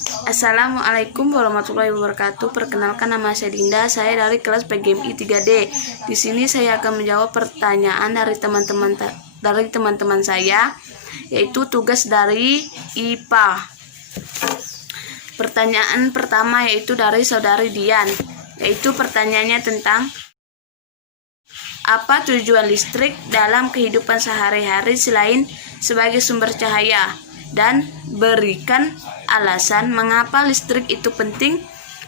Assalamualaikum warahmatullahi wabarakatuh. Perkenalkan, nama saya Dinda. Saya dari kelas PGMI 3D. Di sini saya akan menjawab pertanyaan dari teman-teman saya, yaitu tugas dari IPA. Pertanyaan pertama yaitu dari saudari Dian, yaitu pertanyaannya tentang apa tujuan listrik dalam kehidupan sehari-hari selain sebagai sumber cahaya, dan berikan alasan mengapa listrik itu penting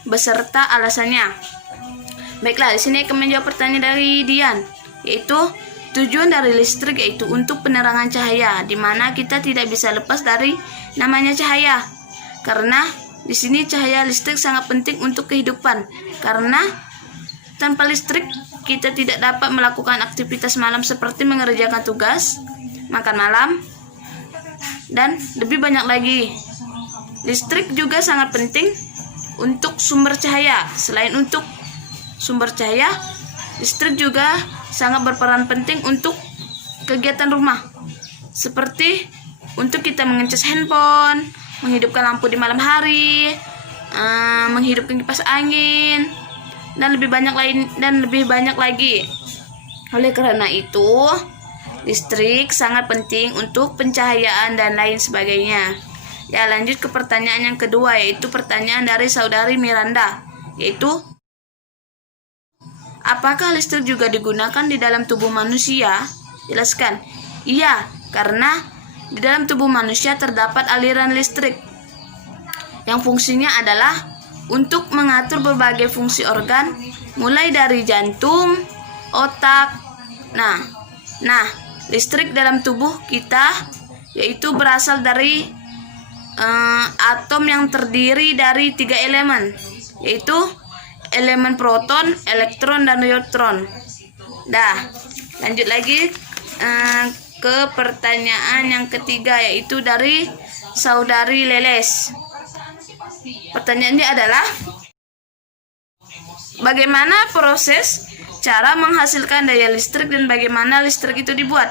beserta alasannya. Baiklah, di sini akan menjawab pertanyaan dari Dian, yaitu tujuan dari listrik yaitu untuk penerangan cahaya, di mana kita tidak bisa lepas dari namanya cahaya. Karena di sini cahaya listrik sangat penting untuk kehidupan, karena tanpa listrik kita tidak dapat melakukan aktivitas malam seperti mengerjakan tugas, makan malam, dan lebih banyak lagi. Listrik juga sangat penting untuk sumber cahaya. Selain untuk sumber cahaya, listrik juga sangat berperan penting untuk kegiatan rumah, seperti untuk kita mengecas handphone, menghidupkan lampu di malam hari, menghidupkan kipas angin, dan lebih banyak lagi. Oleh karena itu, listrik sangat penting untuk pencahayaan dan lain sebagainya. Ya, lanjut ke pertanyaan yang kedua, yaitu pertanyaan dari saudari Miranda, yaitu apakah listrik juga digunakan di dalam tubuh manusia? Jelaskan. Iya, karena di dalam tubuh manusia terdapat aliran listrik yang fungsinya adalah untuk mengatur berbagai fungsi organ, mulai dari jantung, otak. Nah, listrik dalam tubuh kita yaitu berasal dari atom yang terdiri dari 3 elemen, yaitu elemen proton, elektron, dan neutron. Lanjut lagi ke pertanyaan yang ketiga, yaitu dari saudari Leles. Pertanyaannya adalah bagaimana proses cara menghasilkan daya listrik dan bagaimana listrik itu dibuat.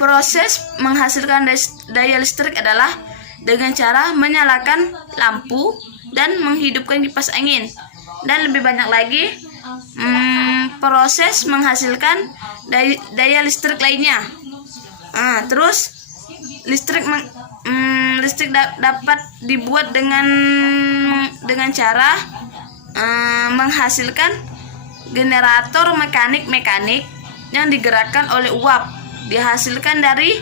Proses menghasilkan daya listrik adalah dengan cara menyalakan lampu dan menghidupkan kipas angin, dan lebih banyak lagi proses menghasilkan daya listrik lainnya. Terus listrik dapat dibuat dengan cara menghasilkan generator mekanik yang digerakkan oleh uap, dihasilkan dari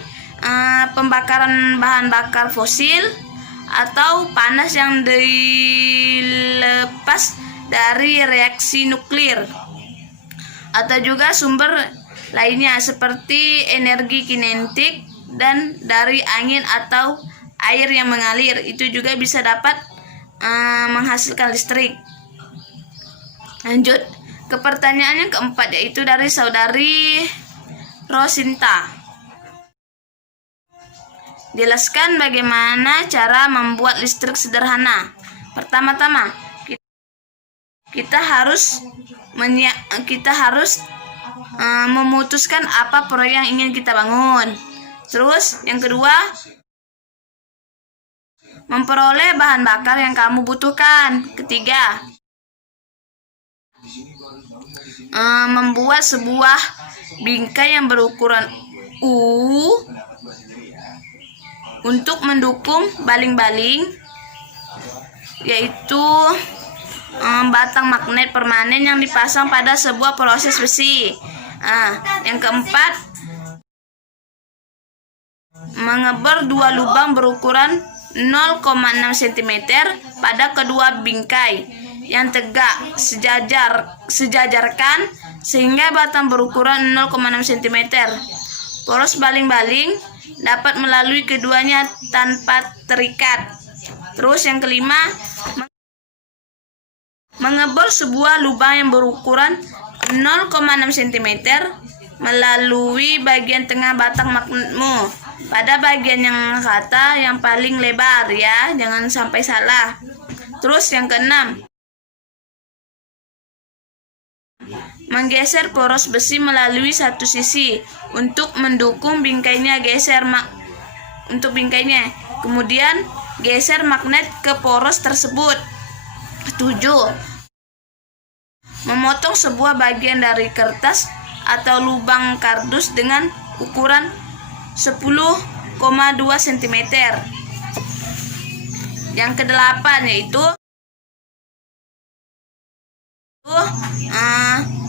pembakaran bahan bakar fosil atau panas yang dilepas dari reaksi nuklir, atau juga sumber lainnya seperti energi kinetik dan dari angin atau air yang mengalir. Itu juga bisa dapat menghasilkan listrik. Lanjut ke pertanyaan yang keempat, yaitu dari saudari Rosinta. Jelaskan bagaimana cara membuat listrik sederhana. Pertama-tama, kita harus memutuskan apa proyek yang ingin kita bangun. Terus yang kedua, memperoleh bahan bakar yang kamu butuhkan. Ketiga, membuat sebuah bingkai yang berukuran U untuk mendukung baling-baling, yaitu batang magnet permanen yang dipasang pada sebuah proses besi. Yang keempat, mengebor 2 lubang berukuran 0,6 cm pada kedua bingkai yang tegak sejajarkan sehingga batang berukuran 0,6 cm. Poros baling-baling dapat melalui keduanya tanpa terikat. Terus yang kelima, mengebor sebuah lubang yang berukuran 0,6 cm melalui bagian tengah batang magnetmu pada bagian yang rata yang paling lebar, ya, jangan sampai salah. Terus yang keenam, menggeser poros besi melalui satu sisi untuk mendukung bingkainya geser untuk bingkainya. Kemudian geser magnet ke poros tersebut. 7. Memotong sebuah bagian dari kertas atau lubang kardus dengan ukuran 10,2 cm. Yang ke-8 yaitu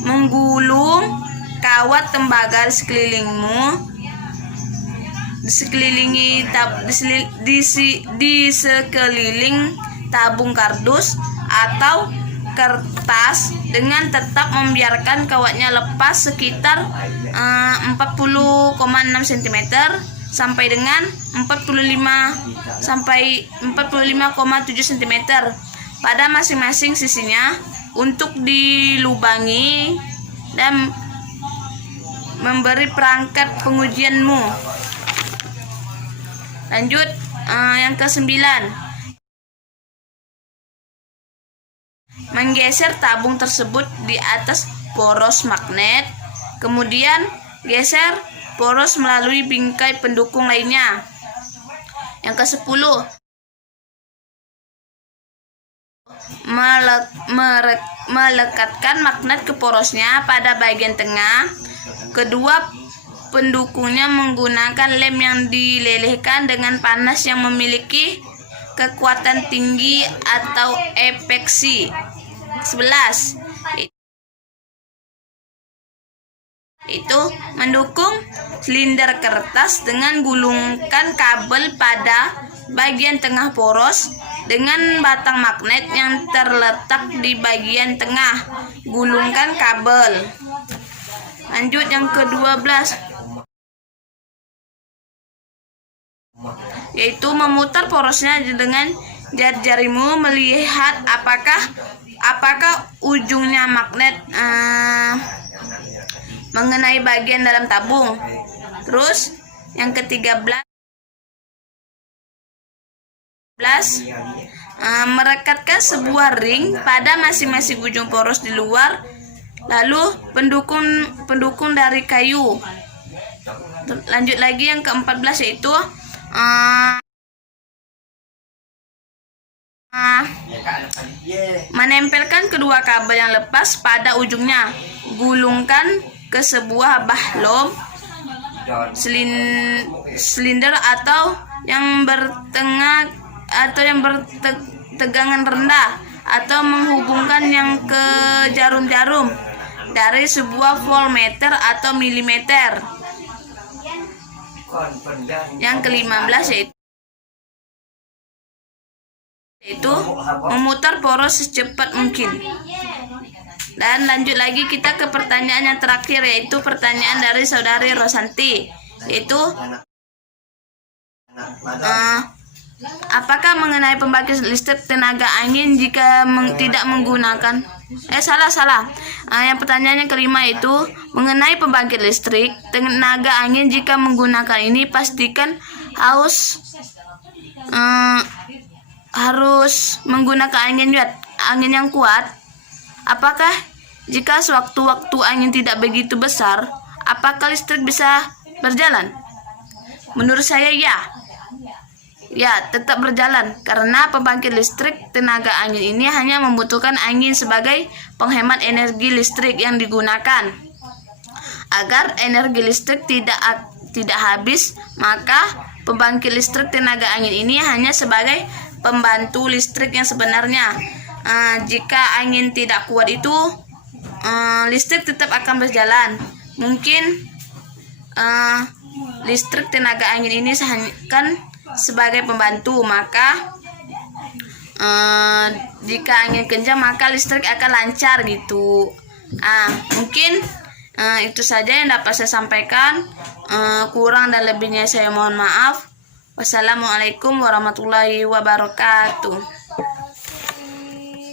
menggulung kawat tembaga di sekeliling tabung kardus atau kertas dengan tetap membiarkan kawatnya lepas sekitar 40,6 cm sampai dengan 45 sampai 45,7 cm pada masing-masing sisinya untuk dilubangi dan memberi perangkat pengujianmu. Lanjut yang ke-9. Menggeser tabung tersebut di atas poros magnet, kemudian geser poros melalui bingkai pendukung lainnya. Yang ke-10. Melekatkan magnet ke porosnya pada bagian tengah. Kedua pendukungnya menggunakan lem yang dilelehkan dengan panas yang memiliki kekuatan tinggi atau epeksi. 11. Itu mendukung silinder kertas dengan gulungkan kabel pada bagian tengah poros dengan batang magnet yang terletak di bagian tengah. Gulungkan kabel. Lanjut yang ke-12, yaitu memutar porosnya dengan jarimu melihat apakah ujungnya magnet mengenai bagian dalam tabung. Terus yang ke-13, merekatkan sebuah ring pada masing-masing ujung poros di luar, lalu pendukung dari kayu. Lanjut lagi yang ke-14 yaitu menempelkan kedua kabel yang lepas pada ujungnya. Gulungkan ke sebuah bahlom silinder atau yang bertegangan rendah atau menghubungkan yang ke jarum-jarum dari sebuah voltmeter atau milimeter. Yang ke-15 yaitu memutar poros secepat mungkin. Dan lanjut lagi kita ke pertanyaan yang terakhir, yaitu pertanyaan dari saudari Rosanti, yaitu apakah mengenai pembangkit listrik tenaga angin jika tidak menggunakan yang pertanyaan yang kelima itu mengenai pembangkit listrik tenaga angin jika menggunakan ini pastikan harus menggunakan angin yang kuat. Apakah jika sewaktu-waktu angin tidak begitu besar, apakah listrik bisa berjalan? Menurut saya ya, tetap berjalan karena pembangkit listrik tenaga angin ini hanya membutuhkan angin sebagai penghemat energi listrik yang digunakan. Agar energi listrik tidak habis, maka pembangkit listrik tenaga angin ini hanya sebagai pembantu listrik yang sebenarnya. Jika angin tidak kuat itu listrik tetap akan berjalan. Mungkin listrik tenaga angin ini kan sebagai pembantu, maka jika angin kencang maka listrik akan lancar gitu. Mungkin itu saja yang dapat saya sampaikan. Kurang dan lebihnya saya mohon maaf. Wassalamualaikum warahmatullahi wabarakatuh.